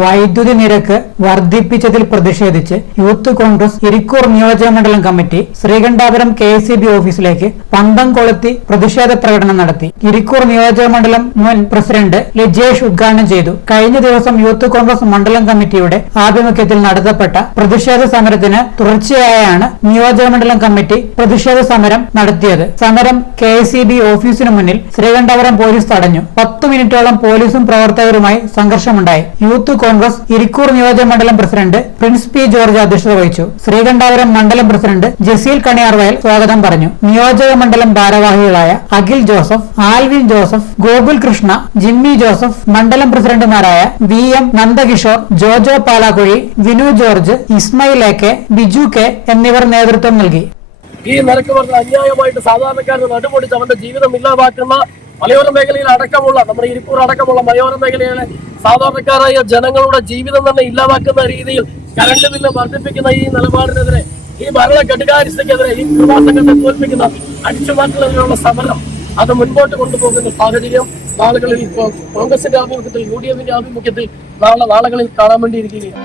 വൈദ്യുതി നിരക്ക് വർദ്ധിപ്പിച്ചതിൽ പ്രതിഷേധിച്ച് യൂത്ത് കോൺഗ്രസ് ഇരിക്കൂർ നിയോജകമണ്ഡലം കമ്മിറ്റി ശ്രീകണ്ഠാപുരം കെ എസ് ഓഫീസിലേക്ക് പന്തം കൊളുത്തി പ്രതിഷേധ പ്രകടനം നടത്തി. ഇരിക്കൂർ നിയോജകമണ്ഡലം മുൻ പ്രസിഡന്റ് ലിജേഷ് ഉദ്ഘാടനം ചെയ്തു. കഴിഞ്ഞ ദിവസം യൂത്ത് കോൺഗ്രസ് മണ്ഡലം കമ്മിറ്റിയുടെ ആഭിമുഖ്യത്തിൽ നടത്തപ്പെട്ട പ്രതിഷേധ സമരത്തിന് തുടർച്ചയായാണ് നിയോജകമണ്ഡലം കമ്മിറ്റി പ്രതിഷേധ സമരം നടത്തിയത്. സമരം കെ ഓഫീസിനു മുന്നിൽ ശ്രീകണ്ഠാപുരം പോലീസ് തടഞ്ഞു. പത്ത് മിനിറ്റോളം പോലീസും പ്രവർത്തകരുമായി സംഘർഷമുണ്ടായി. യൂത്ത് കോൺഗ്രസ് ഇരിക്കൂർ നിയോജക മണ്ഡലം പ്രസിഡന്റ് പ്രിൻസ് പി ജോർജ് അധ്യക്ഷത വഹിച്ചു. ശ്രീകണ്ഠാപുരം മണ്ഡലം പ്രസിഡന്റ് ജസീൽ കണിയാർവയൽ സ്വാഗതം പറഞ്ഞു. നിയോജക മണ്ഡലം ഭാരവാഹികളായ അഖിൽ ജോസഫ് ആൽവിൻ ജോസഫ് ഗോകുൽ കൃഷ്ണ ജിമ്മി ജോസഫ് മണ്ഡലം പ്രസിഡന്റുമാരായ V M Nandakishore Jojo Palakuzhi Vinu George Ismail A K Biju K എന്നിവർ നേതൃത്വം നൽകി. ഈ നിരക്ക് പറഞ്ഞ അന്യായമായിട്ട് സാധാരണക്കാരന് നടുപൊടിച്ച് അവന്റെ ജീവിതം ഇല്ലാതാക്കുന്ന മലയോര മേഖലയിൽ അടക്കമുള്ള നമ്മുടെ ഇരിക്കൂർ അടക്കമുള്ള മലയോര മേഖലയിലെ സാധാരണക്കാരായ ജനങ്ങളുടെ ജീവിതം തന്നെ ഇല്ലാതാക്കുന്ന രീതിയിൽ കറണ്ട് ബില്ല് വർദ്ധിപ്പിക്കുന്ന ഈ നിലപാടിനെതിരെ ഈ ഭരണ ഘടകാരിസ്ഥയ്ക്കെതിരെ ഈ പ്രവാസങ്ങളെ തോൽപ്പിക്കുന്ന അടിച്ചുമാറ്റുന്നതിനുള്ള സമരം അത് മുൻപോട്ട് കൊണ്ടുപോകുന്ന സാഹചര്യം നാളുകളിൽ കോൺഗ്രസിന്റെ ആഭിമുഖ്യത്തിൽ യു ഡി എഫിന്റെ ആഭിമുഖ്യത്തിൽ നാളെ നാളുകളിൽ കാണാൻ വേണ്ടിയിരിക്കുകയാണ്.